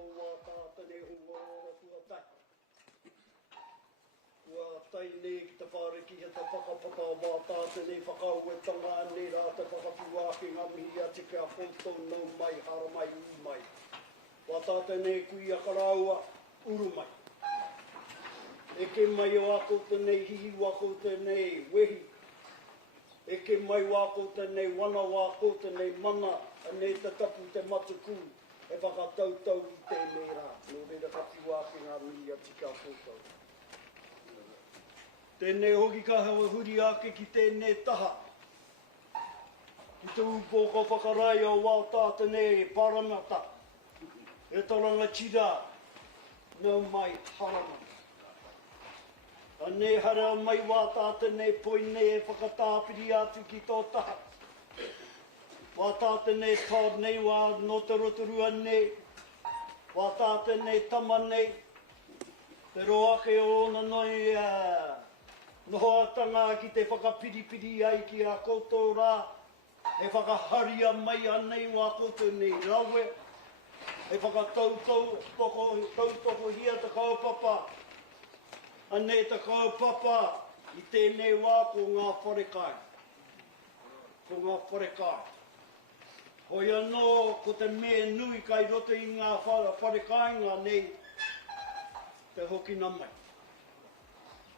ko wā tātane hungora kua tai. Kua tai nei ki te whāreki he te whakapapa wā tātane whakauetanga nei rā te whakapiwāki ngamihi ati kia koutou nau mai, hara mai, u mai. Wā tātane kui a karaua, uru mai. Eke mai o ako tēnei hihi wako tēnei wehi. Eke mai wako tēnei wana wako tēnei mana, anei te tapu te matuku, e whakatautau i tēnei rā. Nō reira kapiwāki ngā mihi ati kia koutou. Tēnei hoki ka hewa huri ake ki tēnei taha. Ki te upoko whakarai o wā tātane paramata. E toranga tira, nau mai haramata. Anei hara mai wā tātane poine e whakatāpiri atu ki tō taha. Wā tātane tād nei wā no te Rotorua nei. Wā tātane tama nei. Te roake o na noi nohoatanga ki te whakapiripiri ai ki a koutou rā. E whakaharia mai anei wā koutou nei rawe. E whakatautoko hia te kaupapa. Anei te kaupapa i tēnei wā ko ngā wharekai. Ko ngā wharekai. Hoi anō ko te me nui kai roto i ngā wharekainga nei. Te hokina mai.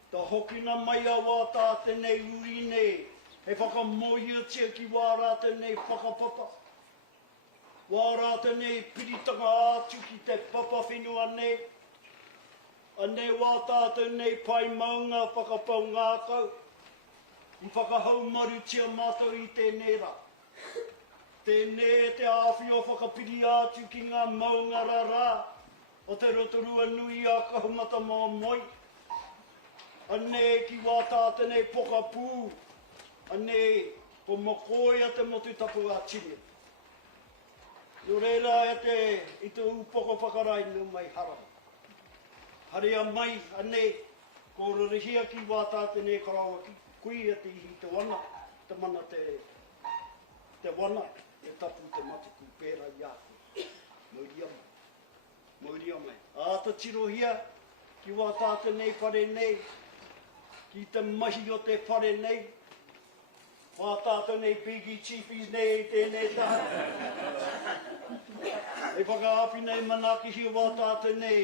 Te hokina mai a wā tātenei uri nei. He whakamohiatia ki wā rātenei whakapapa. Wā rātenei piritanga atu ki te papa whenua nei. Anei wā tātenei pai maunga whakapau ngākau. I whakahau marutia mātou i tēnei rā. Tēnei te āwhio whakapiri atu ki ngā maunga rā. O te Rotorua nui a kahumata mā moi. Anei ki wā tātenei pokapū. Anei po mokoia te motu tapu a tine. Nō reira i te upoko whakarai nau mai harama. Harea mai anei, ko rorihia ki wā tātenei karawa ki kui a te ihi te wana, te mana te wana, e tapu te matuku pēra i āku. Mauria mai. Mauria mai. Āta tirohia ki wā tātenei whare nei, ki te mahi o te whare nei, wā tātenei pigi chiefies nei tēnei taha. E whakaapi nei manaki hi wā tātenei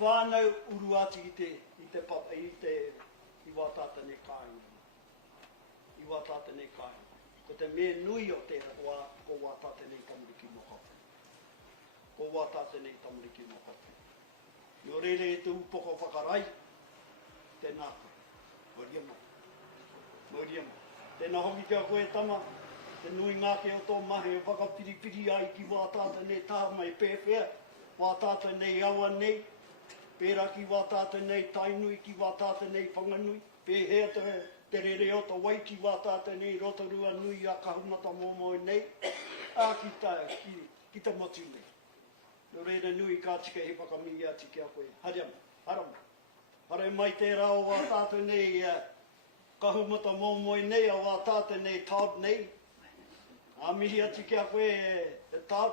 whānau uruati i wā tātenei kāinga. I wā tātenei kāinga. Ko te me nui o te ko wā tātenei tamariki no hawhi. Ko wā tātenei tamariki no hawhi. Nō reire e te upoko whakarai, tēnā koe. Mauria mai. Mauria mai. Tēnā hoki kia koe tama, te nui ngāke o tō mahe e whakapiripiri ai ki wā tātenei taha mai pēwhea, wā tātenei awa nei, pēra ki wā tātenei tainui, ki wā tātenei whanganui, pēhea te rere o to wai ki wā tātenei Rotorua nui a kahumata mōmoi nei, a ki te motu nei. Nō reira nui kā tika he whakamihi ati kia koe. Hariama, harama. Hare mai tērā o wā tātenei kahumata mōmoi nei, a wā tātenei tād nei. A mihi ati kia koe e tād.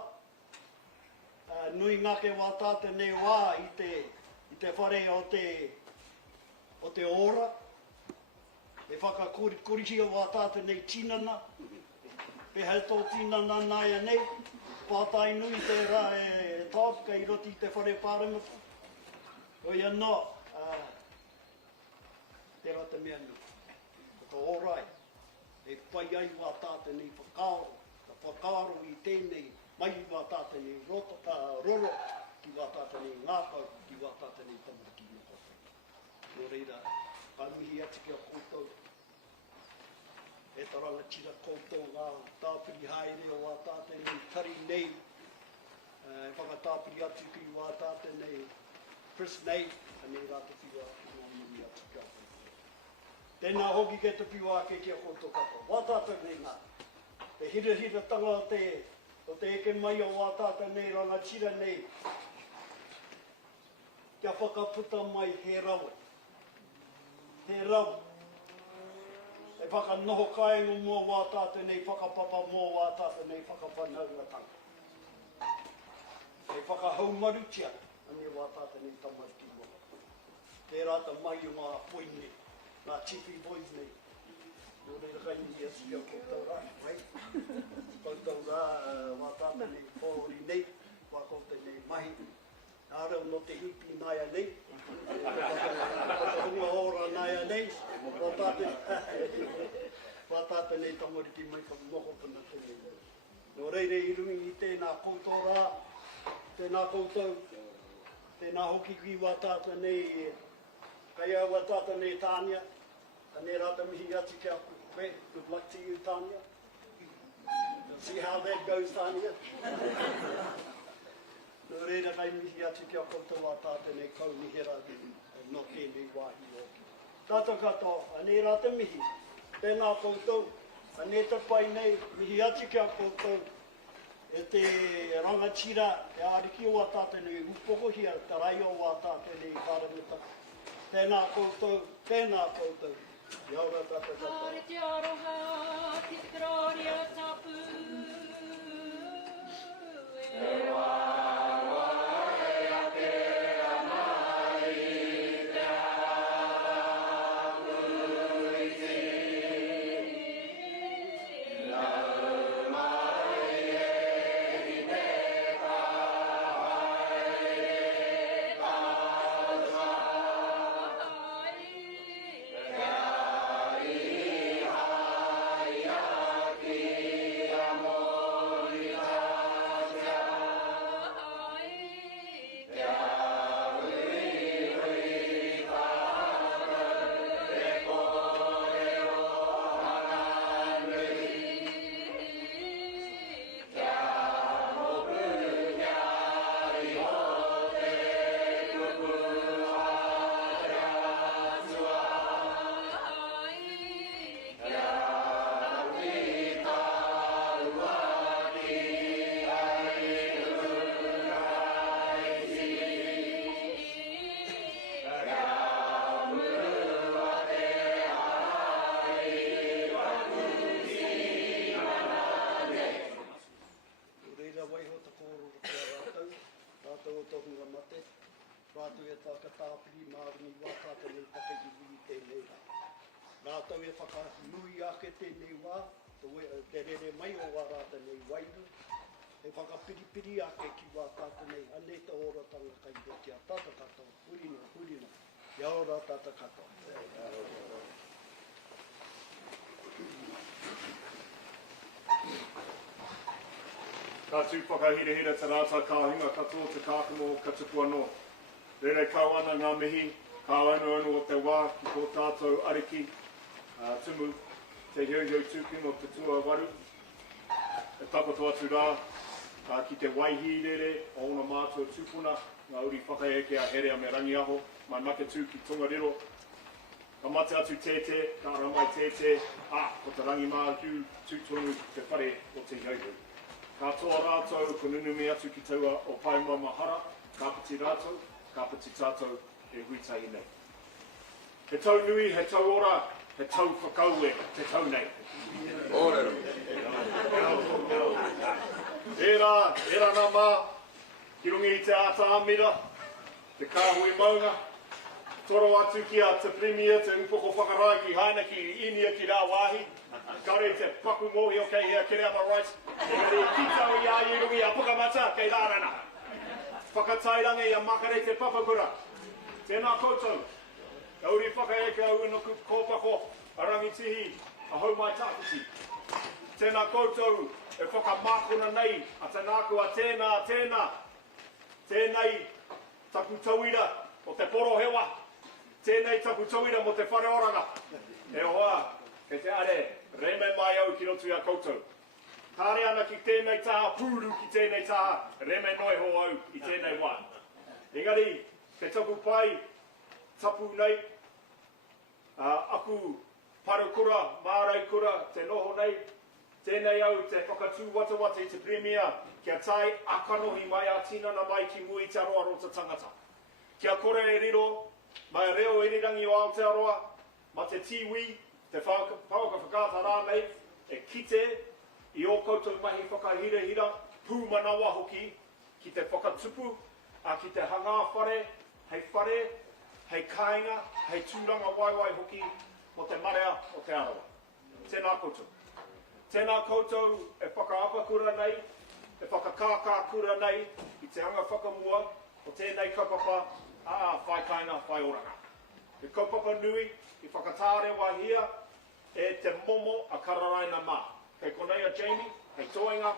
Nui ngake wā tātenei wā i te whare o te ora. E whakakorihia wā tātenei tinana. Pehau tō tinana nāia nei. Pātai nui te rā e tāp, kei roti te whare pāramata. Hoi anō, te rā te mea nui. Ko orai, e pai ai wā tātenei whakaaro. Ta whakaaro i tēnei mai wā tātenei roro. Ki wā tātenei ngākau, ki wā tātenei tamariki no hawhi. Nō reira, kaimihi ati kia koutou. E taranga tira koutou ngā tāpiri haere o wā tātenei tari nei. E whakatāpiri atu ki wā tātenei Chris nei, anei rā te whiwa ki ngā muni atu kia koutou. Tēnā hoki ke te whiwa ke kia koutou katoa. Wā tātenei ngā. Te hira tanga o te eke mai o wā tātenei ranga tira nei. Kia whakaputa mai he rawe. He rawe. E whakanoho kāinga mō wā tātenei whakapapa mō wā tātenei whakapanauatanga. E haumarutia, ane wā tātane tamariki moa. Tērā ta mai o ngā Koinei, ngā chippy boys nei. Nō reira kai ni ia sika koutou rā, mai. Koutou rā, wā tātane whōri nei, wā koutou nei mahi. Nā reo no te hipi naia nei, hunga ora naia nei, wā tātane tamariki mai ka moko pana tēnei. Nō reire I rungi I tēnā koutou rā, tēnā koutou, tēnā hoki ki wā tātanei, kai au wā tātanei Tānia, anei rāta mihi ati kia koe, good luck to you Tānia. You'll see how that goes Tānia. Nō reira kai mihi ati kia koutou wā tātanei kaunihera no tēnei wāhi hoki. Tātou katoa, anei rāta mihi, tēnā koutou, anei te pai nei, mihi ati kia koutou, e te rangatira, e ariki o wā tātenei upokohia, te rai o wā tātenei kāramita. Tēnā koutou, Ia ora tātou katoa. Kāre te aroha, te kraria tapu, e wā. Rātou e tākatāpiri māruni wā tātanei takahiwi I tēnei rā. Rātou e whakanui ake tēnei wā, te rere mai o wā rātanei wairu. E whakapiripiri ake ki wā tātanei anei ta ora tanga kai rokia. Tāta katoa, hurina. Ia ora tāta katoa. Ka tū whakahirehira te rāta kāhinga katoa te kākamo ka tupu anō. Rere kau ana ngā mihi, kau anu o te wā ki tō tātou ariki, tumu te hiuhiu tūking o te tua waru. E takoto atu rā, ki te waihi rere o ona mātua tūpuna, ngā uri whakaeke a herea me rangi aho, mai make tū ki Tongariro. Ka mate atu tēte, ka aramai tēte, ko te rangi māhiu tūtonu te whare o te hiuhiu. Ka toa rātou, ko nunumi atu ki taua o Paima Mahara, ka piti rātou, ka piti tātou e huitai nei. He tau nui, he tau ora, he tau whakaue, te tau nei. Kōrero. Era nā mā, ki rungi I te ata amira, te kāhui maunga, toro atu ki a te Pirimia, te upoko whakarai ki haina ki inia ki rā wāhi, kare te paku mohi o kei hea kere ama right, engari ki tau I a I rungi a pukamata kei rārana. Whakatairange I a makare te papakura. Tēnā koutou, ka uri whakaeke au inoku kōpako, a rangitihi, a haumai tāpiti. Tēnā koutou, e whakamākona nei, a te nāku a tēnei taku tauira o te poro hewa, tēnei taku tauira mo te whare oranga. E hoa, ke te are, reme mai au ki rotu a koutou. Kāre ana ki tēnei taha, pūru ki tēnei taha, reme noi ho au I tēnei wā. Engari, te tapu pai, tapu nei, aku parakura, mārei kura, te noho nei, tēnei au te whakatū watawata I te Pirimia, kia tai akanohi mai a tinana mai ki mui te aroa ro te tangata. Kia kore e riro, mai reo e rirangi o Aotearoa, ma te tiwi, te whauka whakata rānei, e kite, I o koutou mahi whakahirehira, pūmanawa hoki, ki te whakatupu, ki te hanga whare, hei kāinga, hei tūranga waiwai hoki, mo te marea o te arawa. Tēnā koutou. Tēnā koutou e whakaapa kura nei, e whakakākā kura nei, i te hanga whakamua, o tēnei kaupapa, whai kāinga, whai oranga. Te kaupapa nui, i whakatāre wahia, e te momo a kararaina mā. Kei konei a Jamie, hei toenga,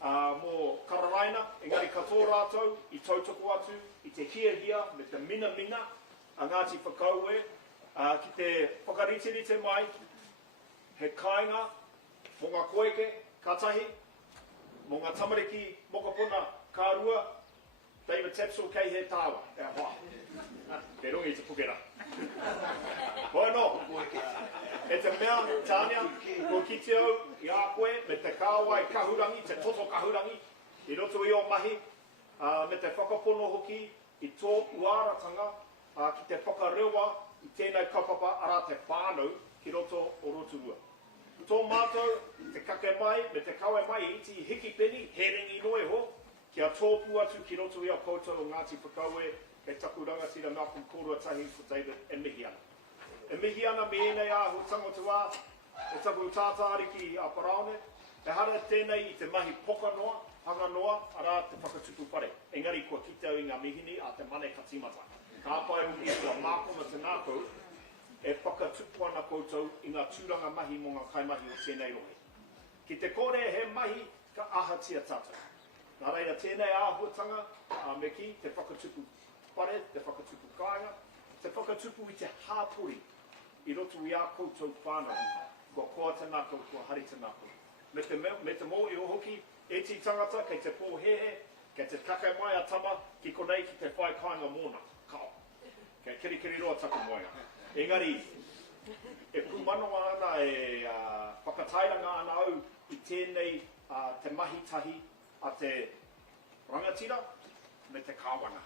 mō kararaina, engari katoa rātou, i tautoko atu, i te hia, me te mina, a Ngāti Whakaue, ki te whakaritiri mai, he kāinga, mō ngā koeke, katahi, mō ngā tamariki, mokopuna, kārua, David Tapsell kei he tāwa, e hoa. Kei rungi te pukera. Hoi no, e te mea, tānia, ko ki te au, i a koe, me te kāwai kahurangi, te toto kahurangi, i roto i o mahi, me te whakapono hoki, i tō uaratanga, ki te whakarewa, i tēnei kaupapa ara te whānau, ki roto o Rotorua. Tō mātou, te kake mai, me te kawe mai, i iti hiki peni, he ringi noe ho, kia tōpu atu ki roto i a koutou o Ngāti Whakaue, kei taku rangatira ngā Pūkōrero tahi for David e mihi ana. E mihi ana me enei āhu tangotua, e taku tātāri ki a Paraone, e hara tēnei i te mahi poka noa, hanga noa, ara te whakatupu whare. Engari kua kitau i ngā mihini a te mane katimata. Ka pai uki kua mākoma te nākou, e whakatupu ana koutou i ngā tūranga mahi mo ngā kaimahi o tēnei rohe. Ki te kore he mahi ka ahatia tātou. Nā reira tēnei āhuatanga, me ki te whakatupu whare, te whakatupu kāinga, te whakatupu i te hapori, i roto i a koutou whānau, kua koa te nākou, kua hari te nākou. Me te mōri o hoki, e ti tangata, kei te pōhehe, kei te kakai mai a tama, ki konei ki te whai kāinga mōna, kao. Kei kirikiri roa taku moenga. Engari, e pūmanoa ana e whakatairanga ana au i tēnei te mahi tahi a te rangatira me te kāwana.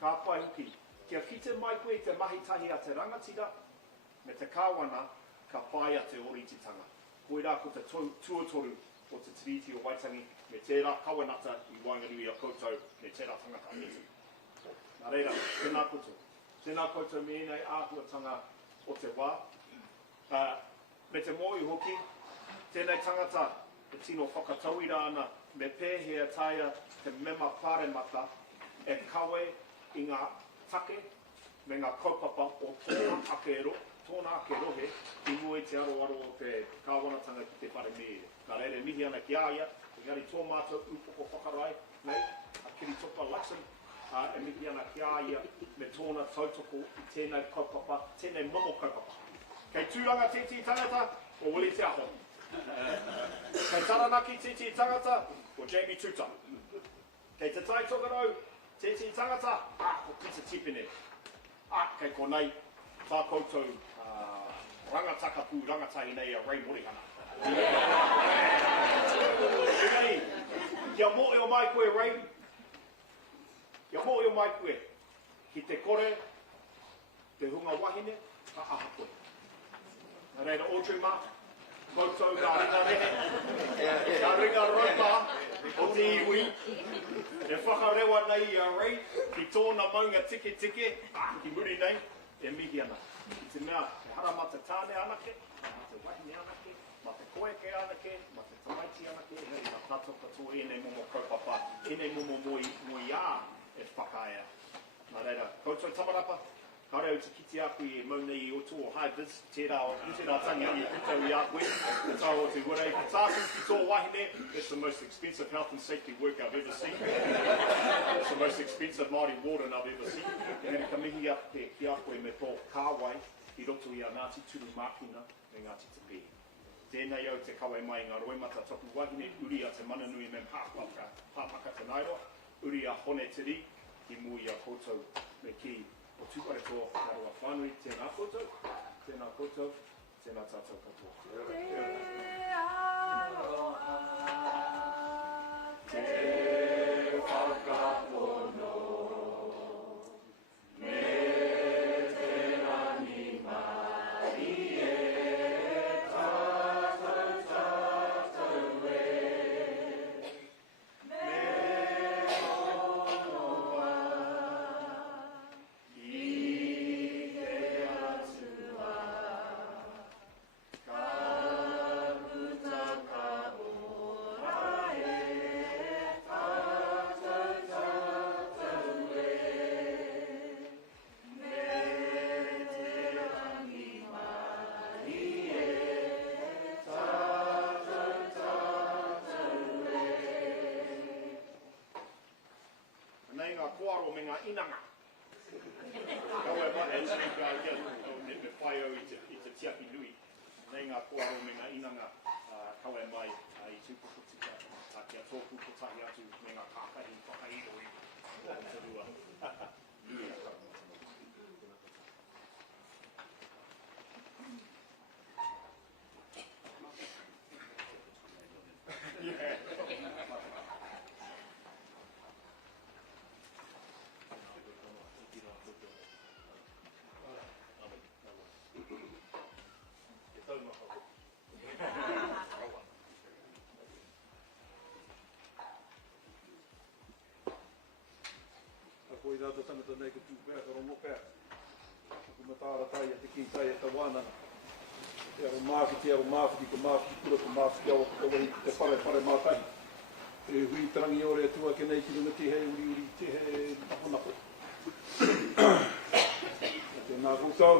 Ka pai hoki, kia kite mai koe te mahi tahi a te rangatira me te kāwana ka pai a te orititanga. Koe rā ko te tuatoru o te tiriti o Waitangi me tērā kawanata i Wainganui a koutou me tērā tangata amitu. Nā reira, tēnā koutou. Tēnā koutou me enei āhuatanga o te wā. Me te mōi hoki, tēnei tangata e tino whakatauira ana me pēhea taia te mema pāremata e kawe i ngā take me ngā kaupapa o tōna ake rohe i mua i te aro o te kāwanatanga ki te Pirimia. Ka reire mihi ana ki āia, engari tō mātou upoko whakarai nei, a Chris Luxon, e mihi ana ki āia me tōna tautoko i tēnei kaupapa, tēnei momo kaupapa. Kei tūranga titi tangata, o Willie Te Aho. Kei taranaki titi tangata, o Jamie Tuta. Kei te tai tokarau, titi tangata, o Peter Tipene. Kei konei, tā koutou rangatakapu, rangatahi nei a Ray Morihana. Engari, kia moe o mai koe Ray, kia moe o mai koe, ki te kore, te hunga wahine, ka aha koe. Nā reira Audrey Ma, koutou ka ringa rehe, ka ringa ropa o te iwi, e whakarewa nei a Ray, ki tōna maunga tike, ki muri nei, e mihi ana. Ki te mea, te haramata tāne anake, ma te wahine anake, ma te koeke anake, ma te tamaiti anake, e hei ka tato katoa enei momo kaupapa, enei momo moi ā e whakaea. Nā reira, koutou tamarapa, ka reo te kiti aku i maunei i oto o high vis, tērā tangi i kutau i aku e, e tau o te hurei. Ka tāku ki tō wahine, it's the most expensive health and safety work I've ever seen. It's the most expensive Māori warden I've ever seen. E nere ka mihi ake ki aku e me tō kāwai, i roto i a Ngāti Turu Mākina me Ngāti Te Pē. Tēnei au te kawe mai ngā roimata tapu wahine, uri a te mananui me pāpaka te nairoa, uri a hone tiri, i mui a koutou me ki. O tūpareto Aroha whānui, tēnā koutou, tēnā tātou katoa. Te aroha, Te whakapono, me te rani mai e tātou e, me ngā koaro me ngā inanga. However, as you guys get me whai au I te tiaki nui, nei ngā koaro me ngā inanga, kawe mai I tūpoko tika, kia tōku kotahi atu me ngā kākahi whakaidoi. Rotorua. Koe rāta tangata nei ka tūpea ka rongo pēr. Ku matāra tai te ki tai ta wānanga. Te aro māwhiti, ka māwhiti kura, ka māwhiti awa ka wahi te whare mātai. Te hui tarangi ore atua ke nei ki runga te he uri, te he napo. Te nā kūtau.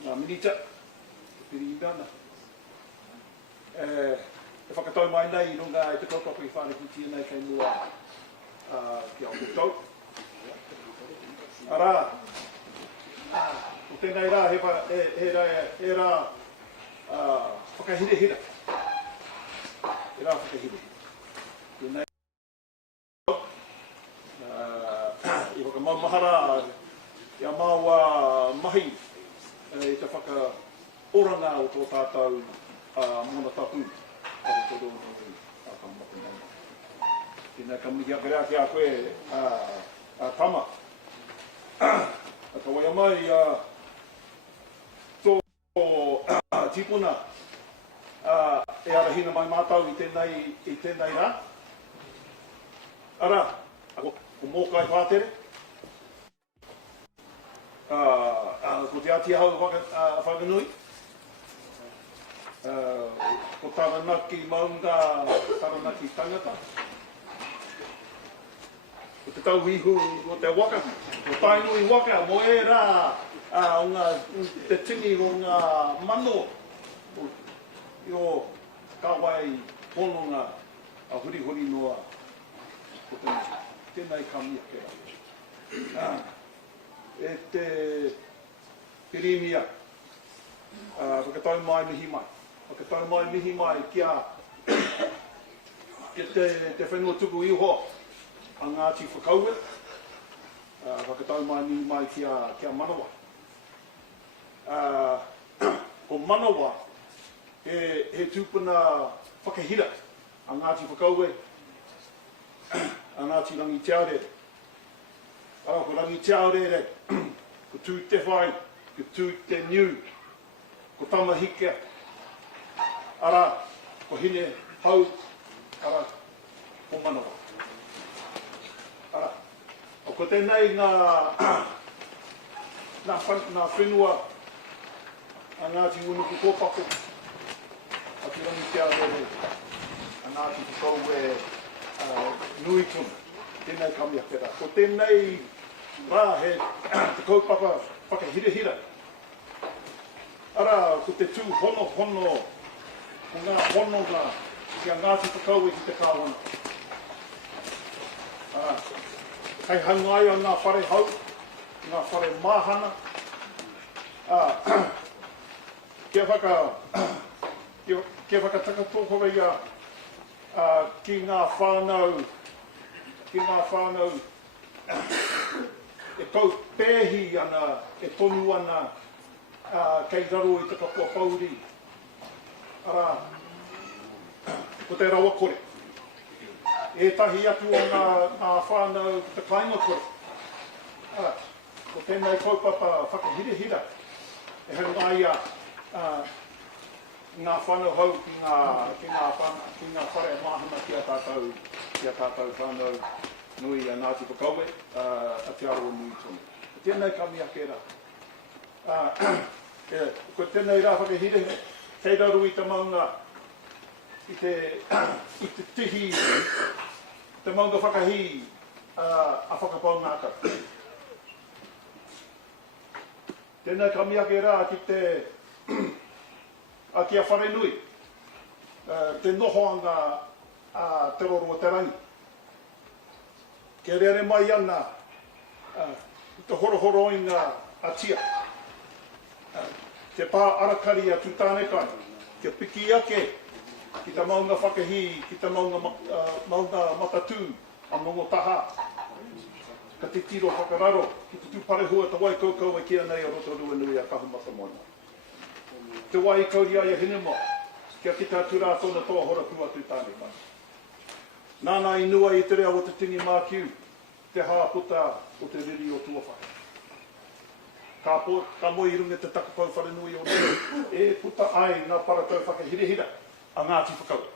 Nā Minita, te Pirimia. Te whakatau mai nei I runga I te kaupapa I whānau nei kei mua ki au kutau. Arā, o tēnei rā he rā whakahirehira. He rā whakahirehira. Tēnei I whakamamahara ia māua mahi I te whakaoranga o tō tātou mōna tapu. Tēnei ka mihi ake rea ki a koe Tama. Ka waia mai tō tipuna e arahina mai mātau I tēnei rā. Ara, ko mōkai whātere. Ko te ati hau whakanui. Ko taranaki maunga, taranaki tangata. Ko te tauhihu o te waka. Ko tainui waka, mo e rā te tini o ngā mano. I o kawai hononga a huri noa. Ko tēnei kami ake rā. E te Pirimia. Whakatau mai mihi mai. Whakatau mai mihi mai kia te whenua tuku iho a Ngāti Whakaue. Whakatau mai mihi mai kia manawa. Ko manawa he tūpuna whakahira a Ngāti Whakaue. A Ngāti rangi te aurere. Ko rangi te aurere. Ko tū te whai. Ko tū te niu. Ko tama hikea. Ara, ko hine hau. Ara, ko manawa. Ara, ko tēnei ngā whenua a Ngāti Unuku kōpako. A te rangi te aurere. A Ngāti Whakaue nui tuna. Tēnei kami ake rā. Ko tēnei rā he te kaupapa whakahirehira. Ara, ko te tū hono, ko ngā hononga ki a Ngāti Whakaue ki te kāwana. Ara, kei hangai a ngā whare hau, ngā whare mahana. Kia whakatakatōkora ia ki ngā whānau, e tau pēhi ana, e tonu ana, kei raro I te kapua pauri. Ara, ko te rawa kore. E tahi atu o ngā whānau ki te kainga kore. Ara, ko tēnei kaupapa whakahirehira. E hanga ia ngā whānau hau ki ngā whare mahana ki a tātou whānau nui a Ngāti Whakaue, a te aro nui tonu. Tēnei kami ake rā. Ko tēnei rā whakahire, kei raru I te maunga, I te tihi, te maunga whakahi a whakapau ngāka. Tēnei kami ake rā ki a kia whare nui, te nohoanga te roro o te rangi. Ke rere mai ana, te horohoro i ngā atia. Te pā arakari atu tāne kai, ke piki ake, ki ta maunga whakahi, ki ta maunga matatū, a mongo taha. Ka te tiro whakararo, ki te tūparehua ta wai kaukau e kia nei a Rotorua nui a kahumata moana. Te wai kauri ai a hinema, kia ki tā tura tōna toa hora kua tu tāne kai. Nāna i nua i te rea o te tingi mākiu, te hāputa o te riri o tuawhai. Ka moi runga te takapau wharenui o nei, e puta ai ngā paratau whakahirehira a Ngāti Whakaue.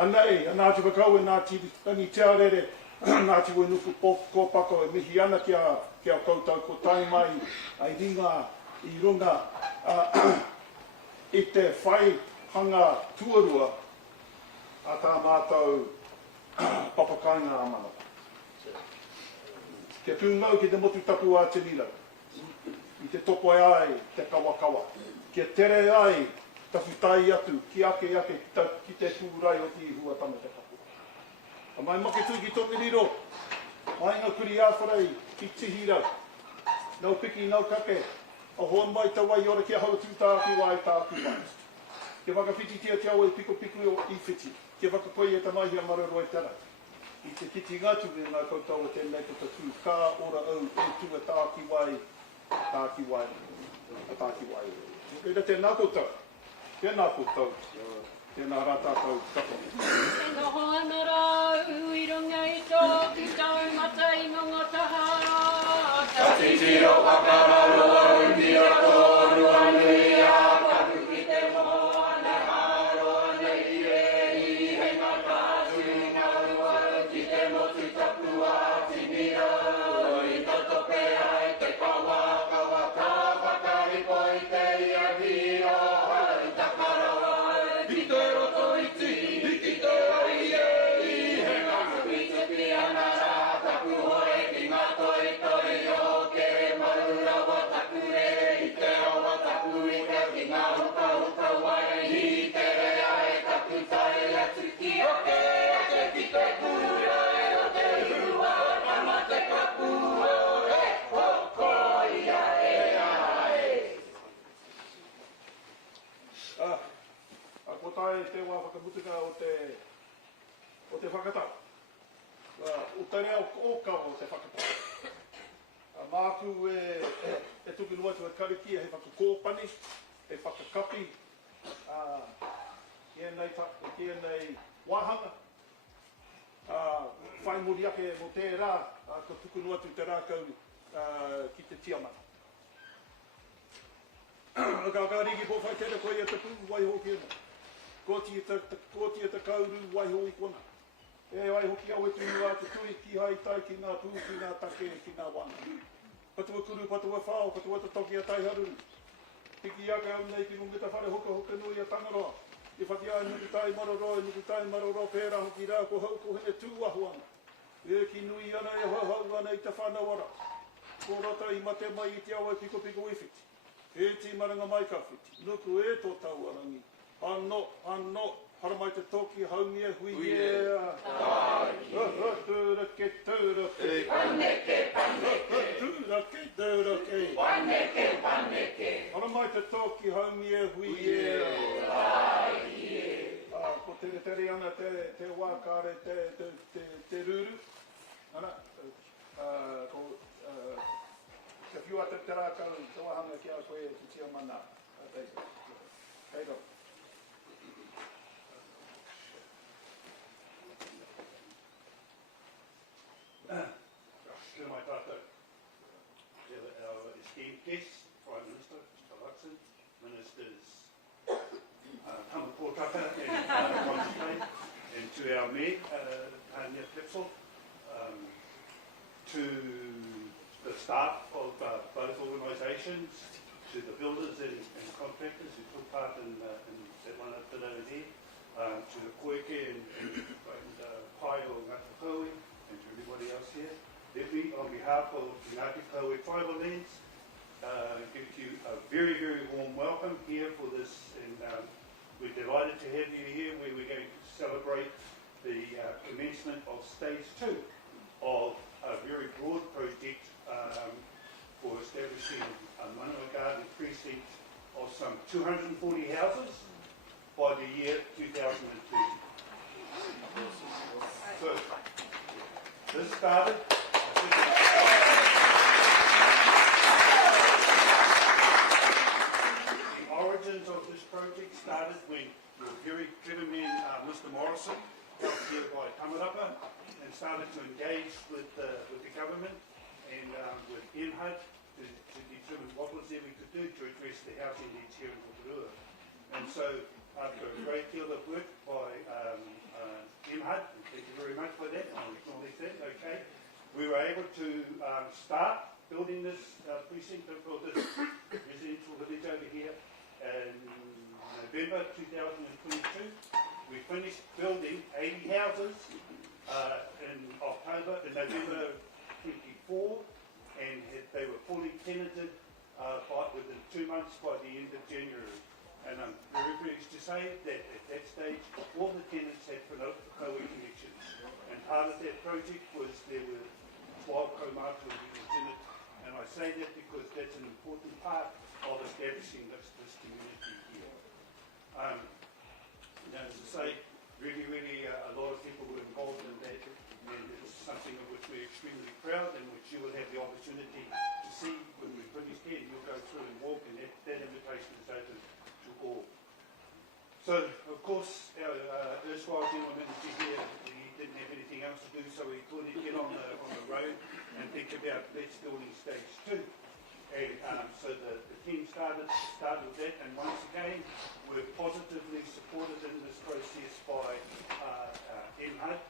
Anei, a Ngāti Whakaue, Ngāti tangi te arere, Ngāti Wainuku kōpako e mihi ana kia koutou ko tai mai, ai ringa, i runga, i te whai hanga tuarua, a tā mātou papakainga amana. Ke tūngau ki te motu tapu a te nila. I te topo ai te kawakawa. Ke tere ai tawhitai atu, ki ake ki te tūrai o ti hua tama te kapu. A mai make tū ki tō miriro, mai ngā kuri āwharai ki tihirau. Nau piki, nau kake, a hoa mai ta wai ora kia hau tū tāki wai tāki wai. Ke whakawhiti tia te au e piko o i whiti. Ke whakakoi e ta mahi a mararo e tera. I te kiti ngātu me ngā koutou e tēnei to tū, kā ora au e tū a tāki wai. Reira tēnā koutou, tēnā rā tātou kapo. Tēnā hoana rau, i runga i tō, ki taumata i ngongo taha. Ka te tiro whakararo au, ni a tōrua nui a kapu ki te moana, haroa nei e i hei ngā kātu ngau au, ki te motu tapu a tinira, i tō tope ai te kawa, ka whakari poi te ia hiro, hau takarawa, i te roto i ti, i te ai e i he ngā kupi te ana rā, tapu hoi ki ngā toi o ke maurawa taku re, i te awa tapu i te ki ngā huka wai, i te rea e taku tai atu ki oke ki te kurai o te hua, kama te kapu o e hoko ia e ai. A ko tae te wā whakamutuka o te whakatau. O tarea o kawa o te whakatau. A māku e tuku nuatu e kariki e he whakakōpani, e whakakapi, kia nei wāhanga. Whai muri ake mo tērā, ko tuku nuatu te rākau ki te tiamana. Ka rigi po whai tēra koe e te pū, wai hoki ana. Kōti e te kauru, wai hoi kona. E wai hoki au e tūnu a te tui, ki hai tai ki ngā pū, ki ngā take, ki ngā wanga. Patua kuru, patua whao, patua te toki a tai haruru. Piki aka au nei ki runga te whare hoka nui a tangaroa. I whati ai nuku tai maroro, pērā hoki rā, ko hau ko hene tūahuanga. E ki nui ana e hau ana i te whanawara. Ko rata i mate mai i te awa piko i whiti. E ti maranga mai ka whiti. Nuku e tō tau arangi. Anno, hara mai te toki, haungi e hui e. Tūrake. Tūrake. Hara mai te toki, haungi e hui e. Ko tere ana te wākare, te ruru. Ana, ko te whiua te rākau, te wahanga ki a koe te tia mana. Hei rau. Kia mai tātou. Our esteemed guests, Prime Minister, Mr. Luxon, Ministers Tama Potaka and Koinei, and to our mayor, Minita Take Whare Tuarua, to the staff of both organisations, to the builders and contractors who took part in that one up today here, to the koike and pai o Ngāti Whakaue, and to everybody else here. Let me, on behalf of the Ngāti Whakaue tribal lands, give you a very, very warm welcome here for this, and we're delighted to have you here where we're going to celebrate the commencement of stage 2 of a very broad project for establishing a Manawa Garden precinct of some 240 houses by the year 2030. So, this started. The origins of this project started when the very clever man, Mr. Morrison, helped here by Tamarapa, and started to engage with the government and with MHUD to determine what was there we could do to address the housing needs here in Rotorua. And so, after a great deal of work by MHUD, thank you very much for that, I'll acknowledge that, okay, we were able to start building this precinct for this residential village over here in November 2022. We finished building 80 houses in November 24, and they were fully tenanted within 2 months by the end of January. And I'm very pleased to say that at that stage, all the tenants had whānau connections. And part of that project was there were 12 kaupapa units in it. And I say that because that's an important part of establishing this community here. As I say, really, a lot of people were involved in that, and it's something of which we're extremely proud, and which you will have the opportunity to see when we finish here. You'll go through and walk, and that invitation is open to all. So, of course, our erstwhile general manager here, he didn't have anything else to do, so he thought he'd get on the road and think about let's building stage 2. And so the team started with that, and once again, we're positively supported in this process by MHUD,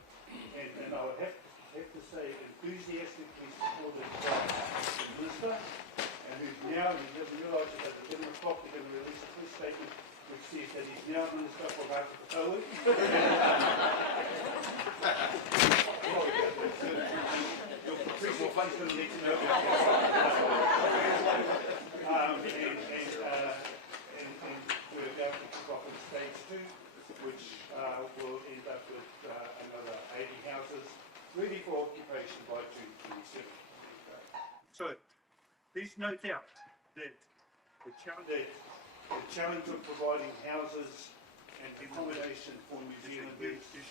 and I would have to say enthusiastically supported by the Minister, and who's now, you realise that at 11 o'clock they're going to release a press statement which says that he's now Minister for Ngāti Whakaue. We're about to kick off in stage 2, which will end up with another 80 houses ready for occupation by June 27. So, there's no doubt that the challenge of providing houses and accommodation for New Zealanders is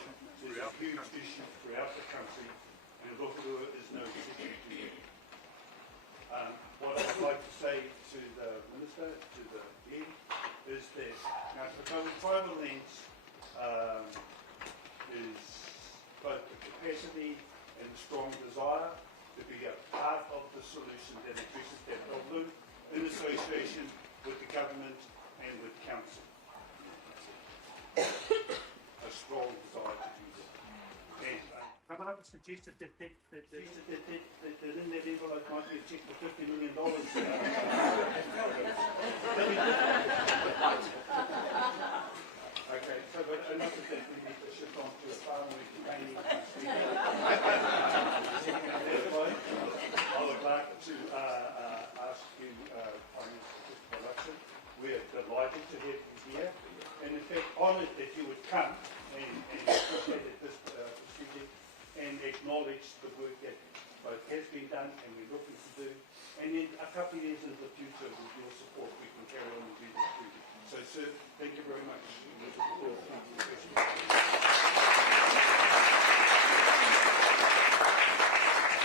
a huge issue throughout the country, and Rotorua is no exception to it. What I'd like to say to the Minister, to the Head, is that Ngāti Whakaue tribal lands is both the capacity and the strong desire to be a part of the solution that addresses that problem in association with the government and with council. A strong desire to do that. And Tamarapa suggested that in that envelope might be a cheque for $50 million. Okay, so but enough of that, we need to shift on to a pānuitanga. I would like to ask you, Prime Minister Chris Luxon, we're delighted to have you here, and in fact honoured that you would come and appreciate this procedure and acknowledge the work that both has been done and we're looking to do, and in a couple of years into the future with your support we can carry on and do this project. So sir, thank you very much.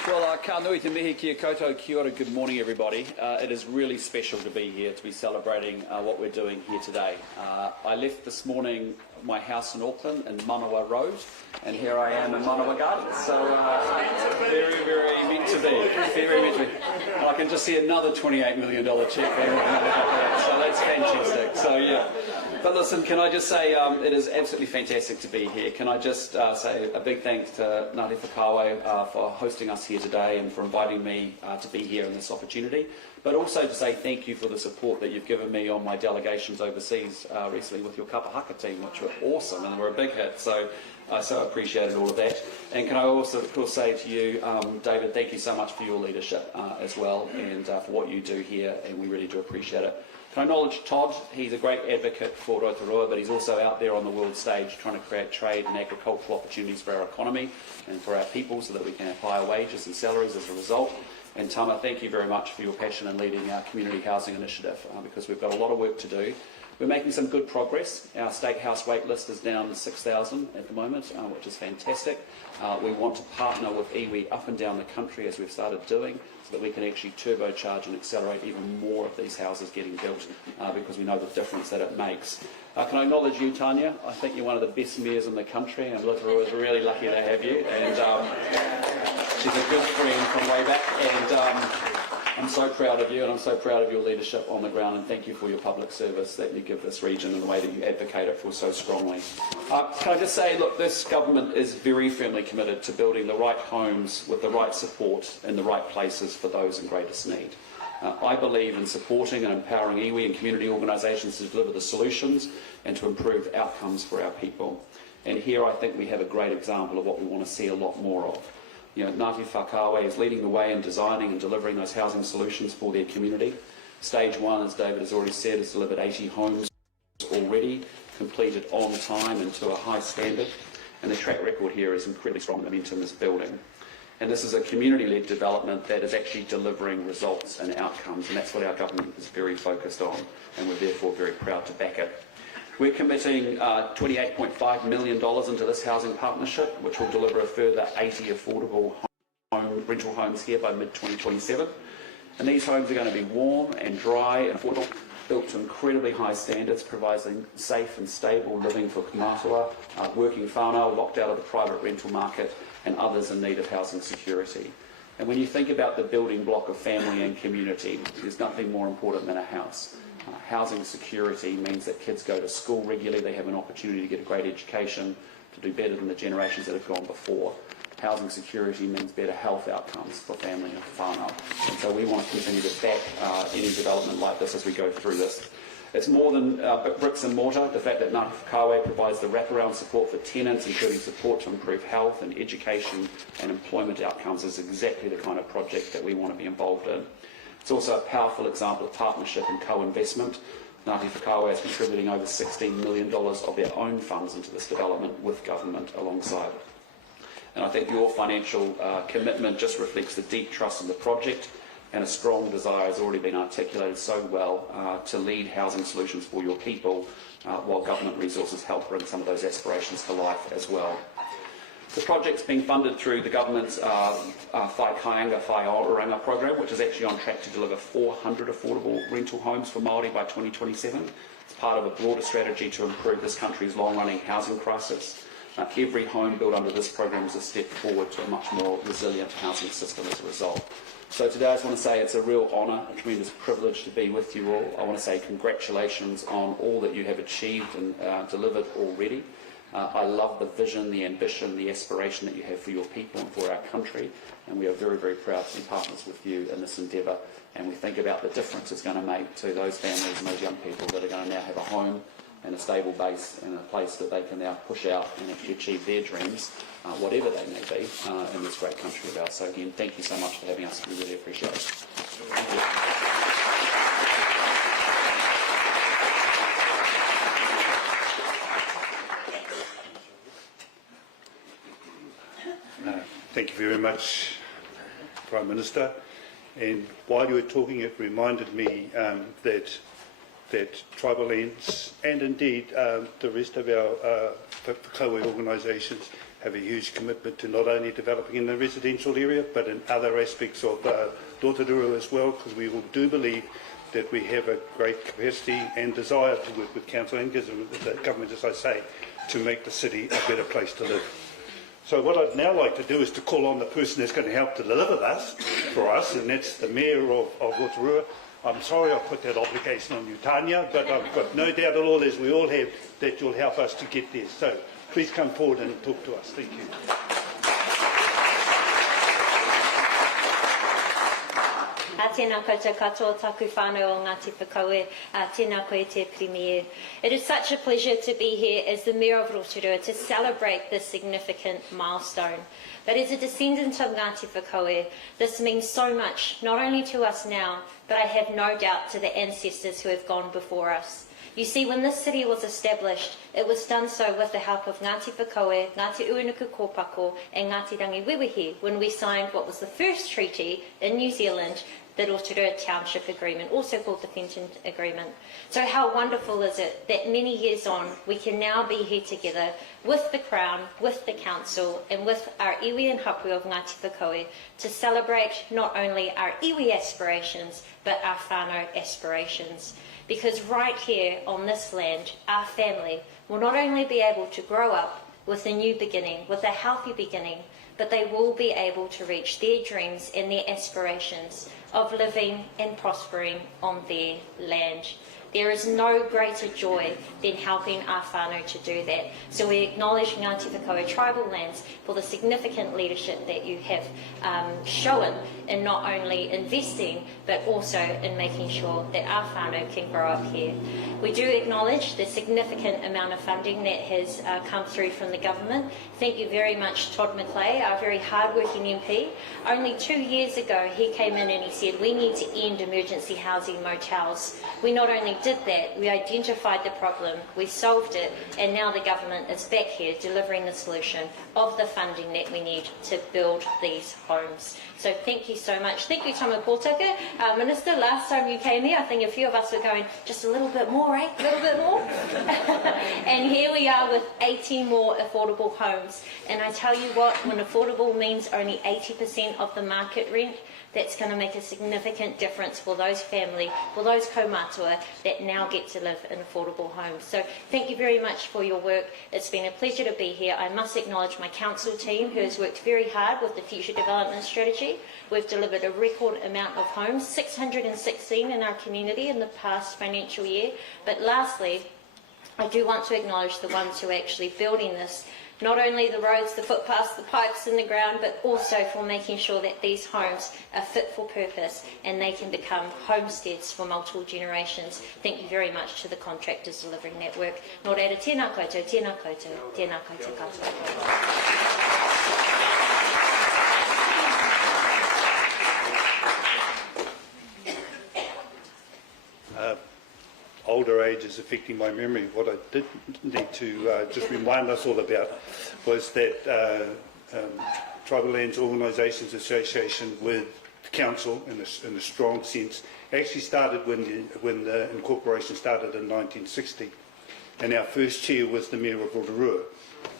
Well, ka nui te mihi kia koutou, kia ora, good morning everybody. It is really special to be here, to be celebrating what we're doing here today. I left this morning my house in Auckland in Manawa Road, and here I am in Manawa Gardens. So very, very meant to be. Very meant to be. And I can just see another $28 million check there. So that's fantastic. So yeah. But listen, can I just say it is absolutely fantastic to be here. Can I just say a big thanks to Ngāti Whakaue for hosting us here today and for inviting me to be here in this opportunity. But also to say thank you for the support that you've given me on my delegations overseas recently with your kapahaka team, which were awesome and were a big hit. So I so appreciated all of that. And can I also, of course, say to you, David, thank you so much for your leadership as well and for what you do here, and we really do appreciate it. Can I acknowledge Todd? He's a great advocate for Rotorua, but he's also out there on the world stage trying to create trade and agricultural opportunities for our economy and for our people so that we can have higher wages and salaries as a result. And Tama, thank you very much for your passion in leading our community housing initiative because we've got a lot of work to do. We're making some good progress. Our state house wait list is down to 6,000 at the moment, which is fantastic. We want to partner with iwi up and down the country as we've started doing so that we can actually turbocharge and accelerate even more of these houses getting built because we know the difference that it makes. Can I acknowledge you, Tanya? I think you're one of the best mayors in the country and Rotorua is really lucky to have you. And she's a good friend from way back and I'm so proud of you and I'm so proud of your leadership on the ground and thank you for your public service that you give this region and the way that you advocate it for so strongly. Can I just say, look, this government is very firmly committed to building the right homes with the right support in the right places for those in greatest need. I believe in supporting and empowering iwi and community organisations to deliver the solutions and to improve outcomes for our people. And here I think we have a great example of what we want to see a lot more of. Ngāti Whakaue is leading the way in designing and delivering those housing solutions for their community. Stage 1, as David has already said, has delivered 80 homes already, completed on time and to a high standard. And the track record here is incredibly strong. Momentum is building. And this is a community-led development that is actually delivering results and outcomes, and that's what our government is very focused on, and we're therefore very proud to back it. We're committing $28.5 million into this housing partnership, which will deliver a further 80 affordable rental homes here by mid-2027. And these homes are going to be warm and dry and affordable, built to incredibly high standards, providing safe and stable living for kamatua, working whānau locked out of the private rental market, and others in need of housing security. And when you think about the building block of family and community, there's nothing more important than a house. Housing security means that kids go to school regularly, they have an opportunity to get a great education, to do better than the generations that have gone before. Housing security means better health outcomes for family and whānau. And so we want to continue to back any development like this as we go through this. It's more than bricks and mortar. The fact that Ngāti Whakaue provides the wraparound support for tenants, including support to improve health and education and employment outcomes, is exactly the kind of project that we want to be involved in. It's also a powerful example of partnership and co-investment. Ngāti Whakaue is contributing over $16 million of their own funds into this development with government alongside. And I think your financial commitment just reflects the deep trust in the project and a strong desire has already been articulated so well to lead housing solutions for your people while government resources help bring some of those aspirations to life as well. The project's being funded through the government's Whai Kāinga Whai Oranga program, which is actually on track to deliver 400 affordable rental homes for Māori by 2027. It's part of a broader strategy to improve this country's long-running housing crisis. Every home built under this program is a step forward to a much more resilient housing system as a result. So today I just want to say it's a real honour, a tremendous privilege to be with you all. I want to say congratulations on all that you have achieved and delivered already. I love the vision, the ambition, the aspiration that you have for your people and for our country, and we are very, very proud to be partners with you in this endeavour, and we think about the difference it's going to make to those families and those young people that are going to now have a home and a stable base and a place that they can now push out and actually achieve their dreams, whatever they may be, in this great country of ours. So again, thank you so much for having us. We really appreciate it. Thank you. Thank you very much, Prime Minister. And while you were talking, it reminded me that tribal lands and indeed the rest of our whakaue organisations have a huge commitment to not only developing in the residential area but in other aspects of Rotorua as well, because we do believe that we have a great capacity and desire to work with council and the government, as I say, to make the city a better place to live. So what I'd now like to do is to call on the person that's going to help to deliver this for us, and that's the Mayor of Rotorua. I'm sorry I put that obligation on you, Tanya, but I've got no doubt at all, as we all have, that you'll help us to get there. So please come forward and talk to us. Thank you. Tēnā koutou katoa taku whānau o Ngāti Whakaue, tēnā koe te Pirimia. It is such a pleasure to be here as the Mayor of Rotorua to celebrate this significant milestone. But as a descendant of Ngāti Whakaue, this means so much, not only to us now, but I have no doubt to the ancestors who have gone before us. You see, when this city was established, it was done so with the help of Ngāti Whakaue, Ngāti Uinuku Kōpako and Ngāti Rangi Wewehe when we signed what was the first treaty in New Zealand, the Rotorua Township Agreement, also called the Fenton Agreement. So how wonderful is it that many years on, we can now be here together with the Crown, with the Council, and with our iwi and hapori of Ngāti Whakaue to celebrate not only our iwi aspirations, but our whānau aspirations. Because right here on this land, our family will not only be able to grow up with a new beginning, with a healthy beginning, but they will be able to reach their dreams and their aspirations of living and prospering on their land. There is no greater joy than helping our whānau to do that. So we acknowledge Ngāti Whakaue tribal lands for the significant leadership that you have shown in not only investing, but also in making sure that our whānau can grow up here. We do acknowledge the significant amount of funding that has come through from the government. Thank you very much, Todd McLeay, our very hard-working MP. Only 2 years ago, he came in and he said, we need to end emergency housing motels. We not only did that, we identified the problem, we solved it, and now the government is back here delivering the solution of the funding that we need to build these homes. So thank you so much. Thank you, Tama Potaka. Minister, last time you came here, I think a few of us were going, just a little bit more, eh? A little bit more? And here we are with 18 more affordable homes. And I tell you what, when affordable means only 80% of the market rent, that's going to make a significant difference for those families, for those kaumatua that now get to live in affordable homes. So thank you very much for your work. It's been a pleasure to be here. I must acknowledge my council team who has worked very hard with the Future Development Strategy. We've delivered a record amount of homes, 616 in our community in the past financial year. But lastly, I do want to acknowledge the ones who are actually building this. Not only the roads, the footpaths, the pipes in the ground, but also for making sure that these homes are fit for purpose and they can become homesteads for multiple generations. Thank you very much to the contractors delivering that work. Nō reira, tēnā koutou, tēnā koutou, tēnā koutou katoa. Older age is affecting my memory. What I did need to just remind us all about was that Tribal Lands Organisations Association with the Council, in a strong sense, actually started when the incorporation started in 1960. And our first chair was the Mayor of Rotorua.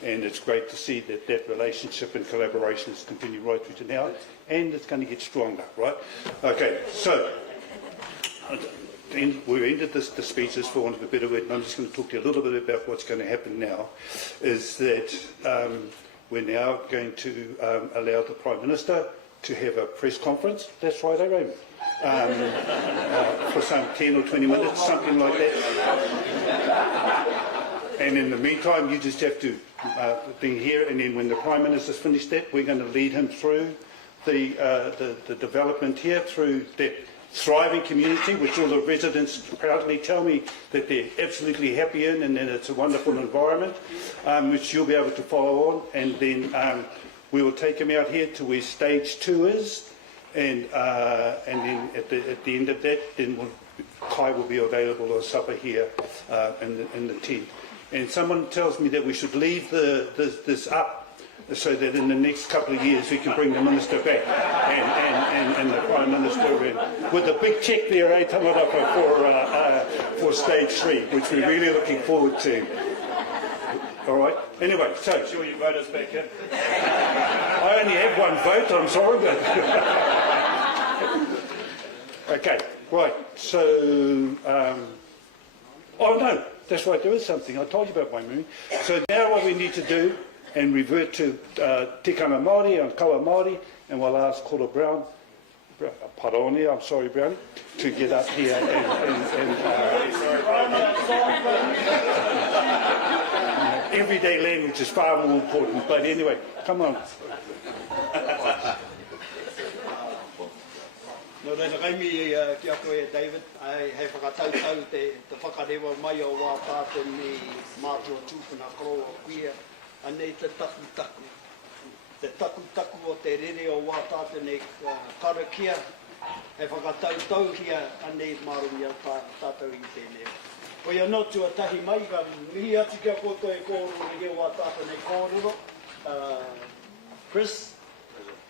And it's great to see that that relationship and collaboration has continued right through to now, and it's going to get stronger, right? Okay, so we've ended the speeches, for want of a better word, and I'm just going to talk to you a little bit about what's going to happen now, is that we're now going to allow the Prime Minister to have a press conference. That's right, Raymond? For some 10 or 20 minutes, something like that. And in the meantime, you just have to be here, and then when the Prime Minister's finished that, we're going to lead him through the development here, through that thriving community, which all the residents proudly tell me that they're absolutely happy in, and that it's a wonderful environment, which you'll be able to follow on. And then we will take him out here to where stage 2 is, and then at the end of that, then Kai will be available or supper here in the tent. And someone tells me that we should leave this up, so that in the next couple of years we can bring the Minister back and the Prime Minister in, with a big check there, Tama Potaka, for stage 3, which we're really looking forward to. All right. Anyway, so Make sure you vote us back in. I only have one vote. I'm sorry, but okay. Right. So, oh no, that's right. There is something I told you about my movie. So now what we need to do, and revert to tikanga Māori and kaua Māori, and we'll ask Kōrero Brown, Paroni, I'm sorry Brownie, to get up here and everyday language is far more important, but anyway, come on. No reira kaimi ki a koe David, ai hei whakatautau te whakarewa mai o wā tātene mātua tūpuna koroa kuia, anei te taku. Te taku o te rere o wā tātene karakia, hei whakatautau hia anei marumi au tātau i tēnei. Koe anō tuatahi mai, ka mihi atu kia koutou e kōrero i wā tātene kōrero. Chris,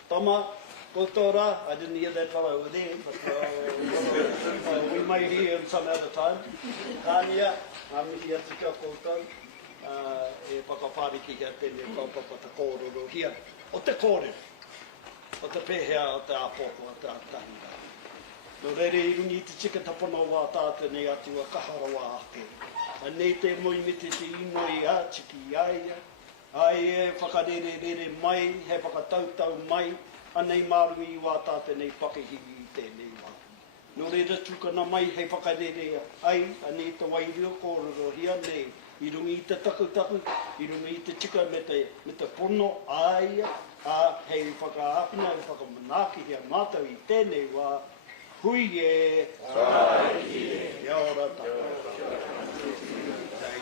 Tama Potaka, I didn't hear that while I was there, but we may hear him some other time. Tānia, mihi atu kia koutou, e whakawhāriki hia tēnei kaupapa te kōrero hia. O te kōrero, o te pēhea, o te āpoko, o te ātahinga. No reire I rungi te tika tapana o wā tātene atu a kahara wā ake. Anei te moi me te inoi a tiki aia. Ai e whakarere mai, he whakatautau mai, anei marui I wā tātene pakehiwi I tēnei wā. No reira tukana mai, hei whakarere ai, anei te wairio kōrero hia nei, I rungi I te taku, I rungi I te tika me te pono aia, a hei whakaapina, hei whakamanaki hia mātau I tēnei wā, hui e, kia ora tātou.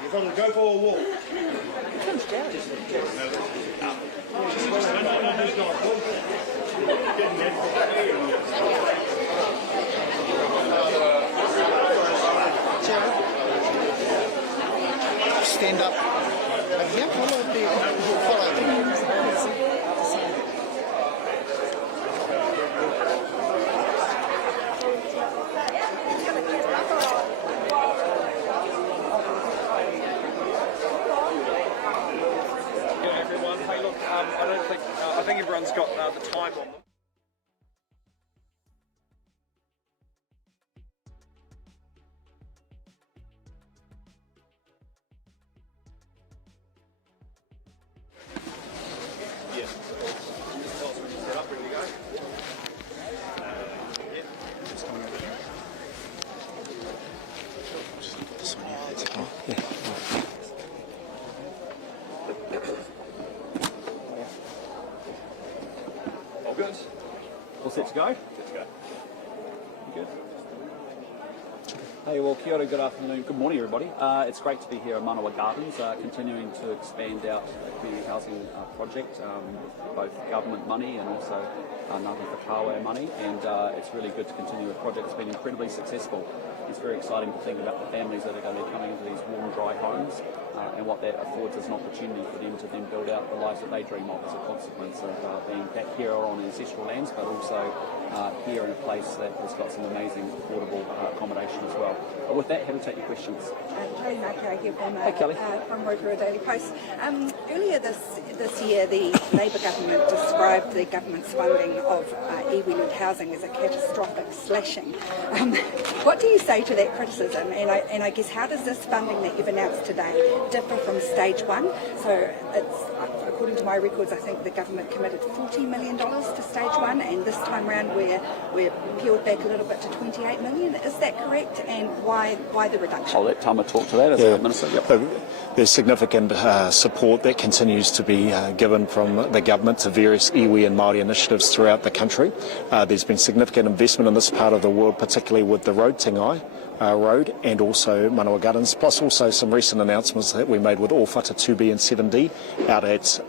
You're going to go for a walk. Stand up. Yeah, follow. I think everyone's got the time on them. Yeah. Tell us when you set up, ready to go. Yeah. Just coming over here. Just put this one here. That's okay. Yeah. All good? All set to go? Set to go. You good? Hey, well, kia ora, good afternoon, good morning everybody. It's great to be here at Manawa Gardens, continuing to expand out the community housing project, both government money and also Ngāti Whakaue money, and it's really good to continue a project that's been incredibly successful. It's very exciting to think about the families that are going to be coming into these warm, dry homes and what that affords as an opportunity for them to then build out the lives that they dream of as a consequence of being back here on ancestral lands, but also here in a place that has got some amazing affordable accommodation as well. But with that, happy to take your questions. Kelly Marco here from, Hey, Kelly. From Rotorua Daily Post. Earlier this year, the Labour government described the government's funding of iwi-led housing as a catastrophic slashing. What do you say to that criticism? And I guess how does this funding that you've announced today differ from stage one? So it's, according to my records, I think the government committed $40 million to stage one, and this time round we're peeled back a little bit to $28 million. Is that correct? And why the reduction? I'll let Tama talk to that as a minister. Yep. There's significant support that continues to be given from the government to various iwi and Māori initiatives throughout the country. There's been significant investment in this part of the world, particularly with the road, Tēnei Road, and also Manawa Gardens, plus also some recent announcements that we made with Ōwhata 2B and 7D out at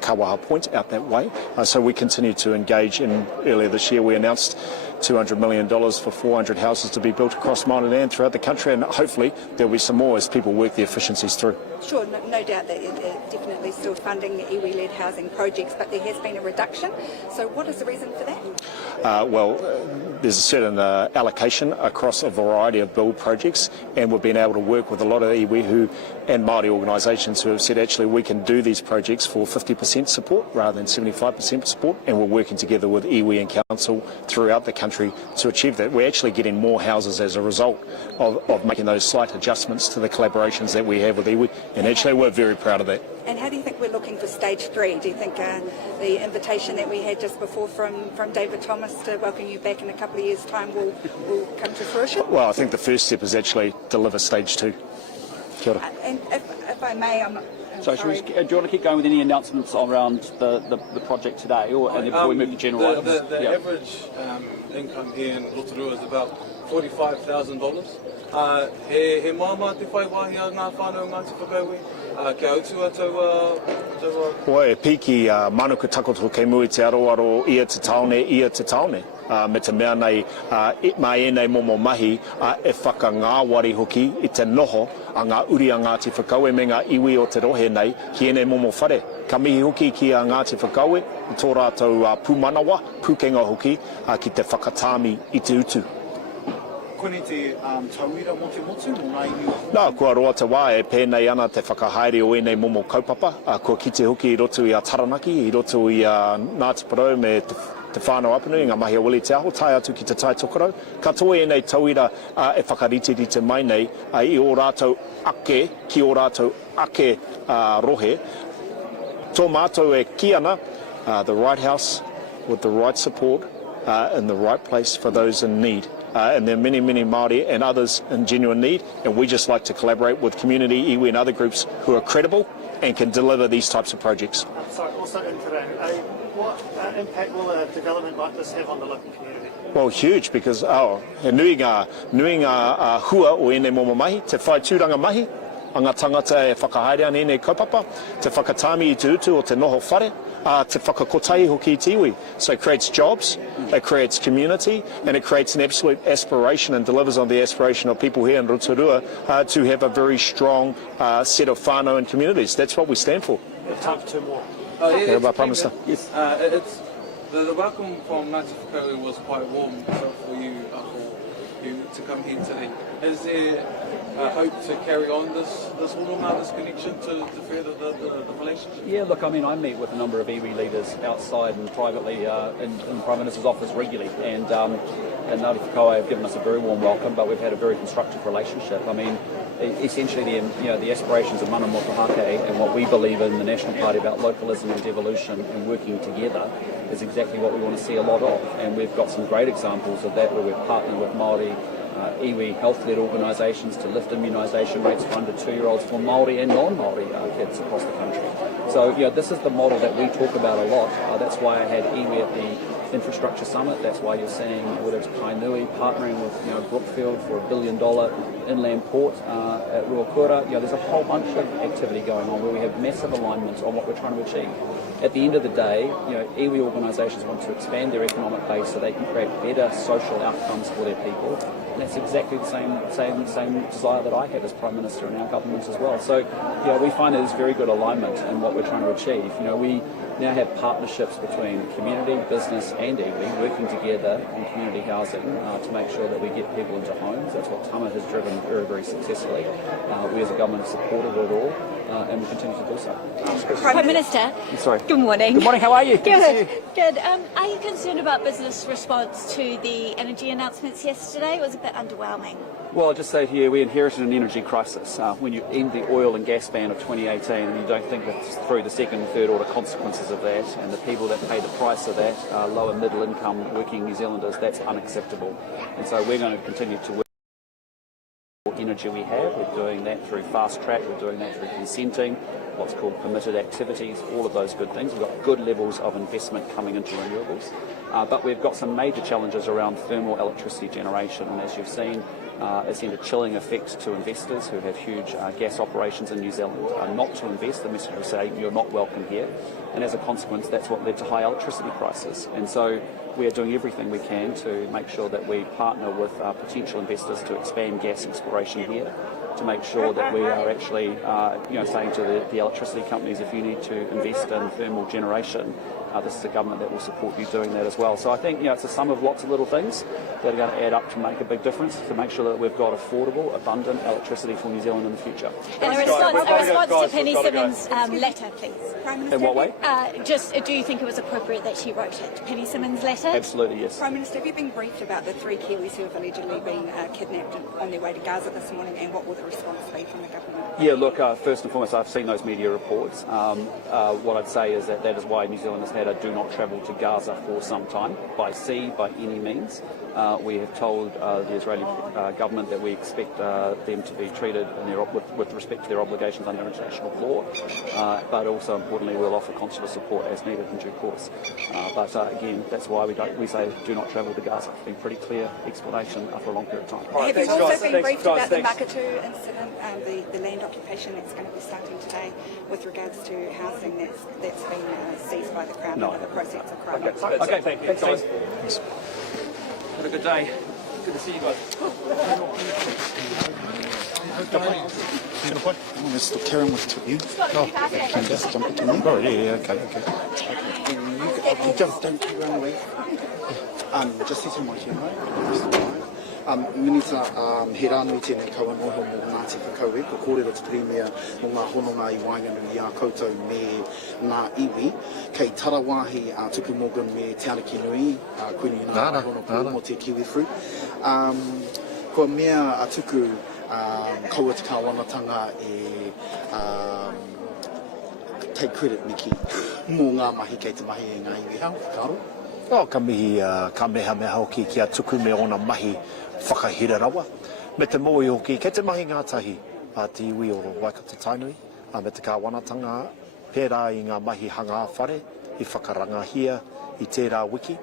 Kawaha Point, out that way. So we continue to engage in. Earlier this year we announced $200 million for 400 houses to be built across Māori land throughout the country, and hopefully there'll be some more as people work the efficiencies through. Sure, no doubt that you're definitely still funding iwi-led housing projects, but there has been a reduction. So what is the reason for that? Well, there's a certain allocation across a variety of build projects, and we've been able to work with a lot of iwi and Māori organisations who have said actually we can do these projects for 50% support rather than 75% support, and we're working together with iwi and council throughout the country to achieve that. We're actually getting more houses as a result of making those slight adjustments to the collaborations that we have with iwi, and actually we're very proud of that. And how do you think we're looking for stage three? Do you think the invitation that we had just before from David Thomas to welcome you back in a couple of years' time will come to fruition? Well, I think the first step is actually deliver stage two. Kia ora. And if I may, So do you want to keep going with any announcements around the project today, or and before we move to general items? The average income here in Rotorua is about $45,000. He māma te whai wahi a ngā whānau Ngāti Whakaue, kia autua tau... Oi, piki manuka takoto kei mui te aroaro ia te taone. Me te mea nei, mai enei momo mahi, e whaka ngāwari hoki i te noho a ngā uri a Ngāti Whakaue me ngā iwi o te rohe nei ki enei momo whare. Ka mihi hoki ki a Ngāti Whakaue, i tō rātou pūmanawa, pūkenga hoki, ki te whakatāmi i te utu. Koinei te tauira motu mō ngā iwi? Nā, kua roa te wā e pēnei ana te whakahaere o enei momo kaupapa, kua kite hoki i roto i a Taranaki, i roto i a Ngāti Porou me te whānau apanui, ngā mahi a wili te aho, tai atu ki te tai tokorau. Ka toi enei tauira e whakarite mai nei, i o rātou ake, ki o rātou ake rohe. Tō mātou e ki ana, the right house with the right support in the right place for those in need. And there are many, many Māori and others in genuine need, and we just like to collaborate with community, iwi and other groups who are credible and can deliver these types of projects. Sorry, also interim, what impact will a development like this have on the local community? Well, huge, because he nui ngā hua o enei momo mahi, te whai tūranga mahi, a ngā tangata e whakahaere ana enei kaupapa, te whakatāmi i te utu o te noho whare, te whakakotai hoki i te iwi. So it creates jobs, it creates community, and it creates an absolute aspiration and delivers on the aspiration of people here in Rotorua to have a very strong set of whānau and communities. That's what we stand for. We have time for two more. Prime Minister. Yes. The welcome from Ngāti Whakaue was quite warm for you to come here today. Is there hope to carry on this hononga, this connection to further the relationship? Yeah, look, I mean, I meet with a number of iwi leaders outside and privately in the Prime Minister's office regularly, and Ngāti Whakaue have given us a very warm welcome, but we've had a very constructive relationship. I mean, essentially the aspirations of mana motuhake and what we believe in the National Party about localism and devolution and working together is exactly what we want to see a lot of, and we've got some great examples of that where we've partnered with Māori iwi health-led organisations to lift immunisation rates for under 2-year-olds for Māori and non-Māori kids across the country. So this is the model that we talk about a lot. That's why I had iwi at the Infrastructure Summit. That's why you're seeing whether it's Kainui partnering with Brookfield for $1 billion inland port at Rotorua. There's a whole bunch of activity going on where we have massive alignment on what we're trying to achieve. At the end of the day, iwi organisations want to expand their economic base so they can create better social outcomes for their people. And that's exactly the same desire that I have as Prime Minister and our government as well. So, we find there's very good alignment in what we're trying to achieve. We now have partnerships between community, business and iwi working together on community housing to make sure that we get people into homes. That's what Tama has driven very, very successfully. We as a government have supported it all and we continue to do so. Prime Minister. Sorry. Good morning. Good morning, how are you? Good. Good. Are you concerned about business response to the energy announcements yesterday? It was a bit underwhelming. Well, I'll just say here, we inherited an energy crisis. When you end the oil and gas ban of 2018 and you don't think that's through the second and third order consequences of that, and the people that pay the price of that, lower middle income working New Zealanders, that's unacceptable. And so we're going to continue to work with energy we have. We're doing that through fast track, we're doing that through consenting, what's called permitted activities, all of those good things. We've got good levels of investment coming into renewables. But we've got some major challenges around thermal electricity generation, and as you've seen, it's had a chilling effect to investors who have huge gas operations in New Zealand not to invest. The message will say you're not welcome here, and as a consequence that's what led to high electricity prices. And so we are doing everything we can to make sure that we partner with potential investors to expand gas exploration here, to make sure that we are actually saying to the electricity companies, if you need to invest in thermal generation, this is a government that will support you doing that as well. So I think it's a sum of lots of little things that are going to add up to make a big difference, to make sure that we've got affordable, abundant electricity for New Zealand in the future. And a response to Penny Simmons' letter, please. Prime Minister, in what way? Do you think it was appropriate that she wrote it? Penny Simmons' letter? Absolutely, yes. Prime Minister, have you been briefed about the 3 Kiwis who have allegedly been kidnapped on their way to Gaza this morning, and what will the response be from the government? Yeah, look, first and foremost, I've seen those media reports. What I'd say is that is why New Zealand has had indicator do not travel to Gaza for some time, by sea, by any means. We have told the Israeli government that we expect them to be treated in their, with respect to their obligations under international law, but also importantly we'll offer consular support as needed in due course. But again, that's why we say do not travel to Gaza. It's been a pretty clear explanation for a long period of time. Right, have you also been briefed about the Makatu incident, the land occupation that's going to be starting today with regards to housing that's been seized by the Crown under the process of crime? Okay, thanks guys. Thanks. Have a good day. Good to see you guys. Let's look Karen with you. Can you just jump into me? Oh, yeah, okay. You don't run away. Just sit in my chair, right? Minita, he rānui tēnei kaua noho mō Ngāti Whakaue, Pūkōrero te Pirimia mō ngā hononga I wainganu I a koutou me ngā iwi, kei tarawahi tuku Morgan me te ariki nui, Koinei ngā hono pū mō te kiwi fruit. Kua mea a tuku kaua te kāwanatanga take credit Miki mō ngā mahi kei te mahi e ngā iwi hau, whakaro? Ka mihi ka meha hoki ki a tuku me ona mahi whakahira rawa. Me te moe hoki, kei te mahi ngātahi a te iwi o Waikato Tainui, me te kāwanatanga, pērā I ngā mahi hanga whare, I whakarangahia, I tērā wiki,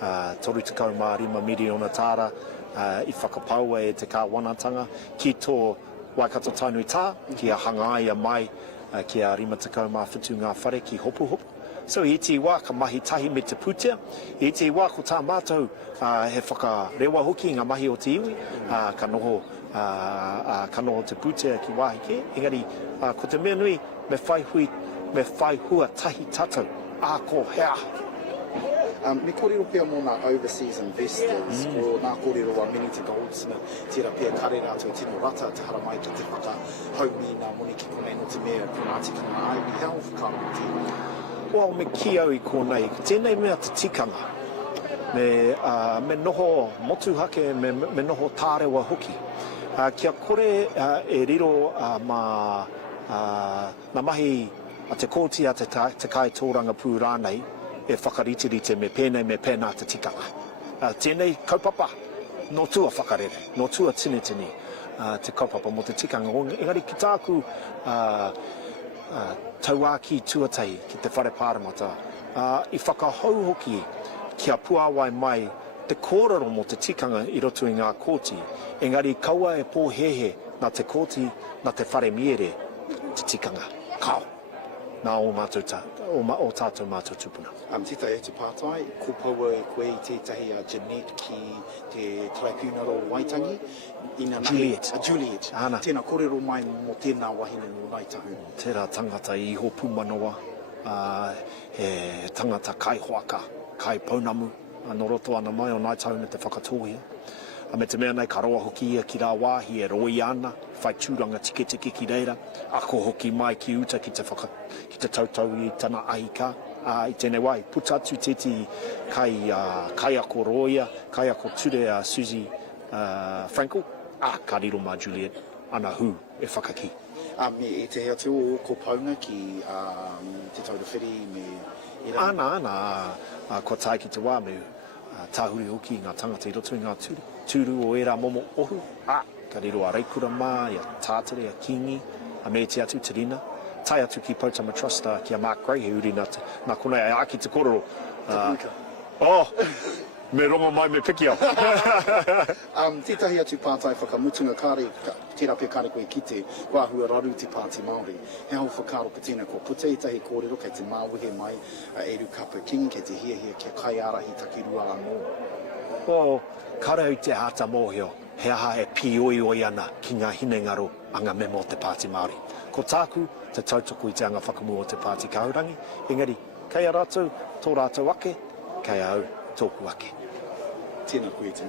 35 miliona tāra, I whakapaua e te kāwanatanga, ki tō Waikato Tainui tā, ki a hanga ia mai, ki a 54 ngā whare ki hopu. So I te wā ka mahi tahi me te putea, I te wā ko tā mātou he whakarewa hoki ngā mahi o te iwi, ka noho te putea ki wāhi ke, engari ko te mea nui me whai hua tahi tātou, ko hea. Me kōrero pia mō ngā overseas investors o ngā kōrero a Minita tira pia kare rātou tino rata te hara mai ki te whakahaumi ngā moni ki konei no te mea pānuitanga ai mi hau whakaro tēnei. Well, me ki au I Koinei, tēnei mea te tikanga, me noho motuhake, me noho tārewa hoki. Kia kore e riro na mahi a te kōti a te kai tōranga pū rānei, e whakaritirite me pēnā te tikanga. Tēnei kaupapa, no tua whakarere, no tua tini te kaupapa mo te tikanga. Engari ki tāku tauaki tuatai ki te whare pāramata, I whakahau hoki kia puawai mai te kōrero mo te tikanga I roto I ngā kōti, engari kaua e pōhehe na te kōti na te whare miere te tikanga. Kao! Nā o tātou mātou tupuna. Tita e te pātai, ko paua e koe I tētahi a Jeanette ki te Tribunal o Waitangi. Juliet. Ana. Tēnā kōrero mai mō tēnā wahine no Raitahu. Tērā tangata I ho pumanoa, he tangata kai hoaka, kai paunamu, no roto ana mai o Raitahu me te whakatohia. Me te mea nei ka roa hoki ia ki rā wāhi e roi ana, whai tūranga tike ki reira, ako hoki mai ki uta ki te tautau I tana ahika, I tēnei wai, puta atu tēti kai ako roia, kai ako ture a Susie Frankel, ka riro mā Juliet, ana hu e whakaki. Me e te hea te o ko pānga ki te taurewhiri me... Ana, ko tai ki te wā me tāhuri hoki ngā tangata I roto I ngā tūru o era momo ohu, ka riro a reikura mā, ia tātere, a kingi, a me te atu te rina, tai atu ki Potama Trust ki a Mark Gray he uri nā konei a ki te kōrero. Me rongo mai me piki au. Tētahi atu pātai whakamutunga kāre, tērā pia kāre koe ki te wāhua raru te Pāti Māori. He hau whakaro ka tēnā ko puta I tahi kōrero kei te māwehe mai e rukapa king kei te hiahia kia kai arahi takirua anō. Karau te hata mōhio, he aha e pioi ana ki ngā hinengaro anga memo te Pāti Māori. Ko tāku, te tautoko I te anga whakamu o te Pāti Kaurangi, engari, kei a rātou, tō rātou ake, kei au, tōku ake. Tēnā koe te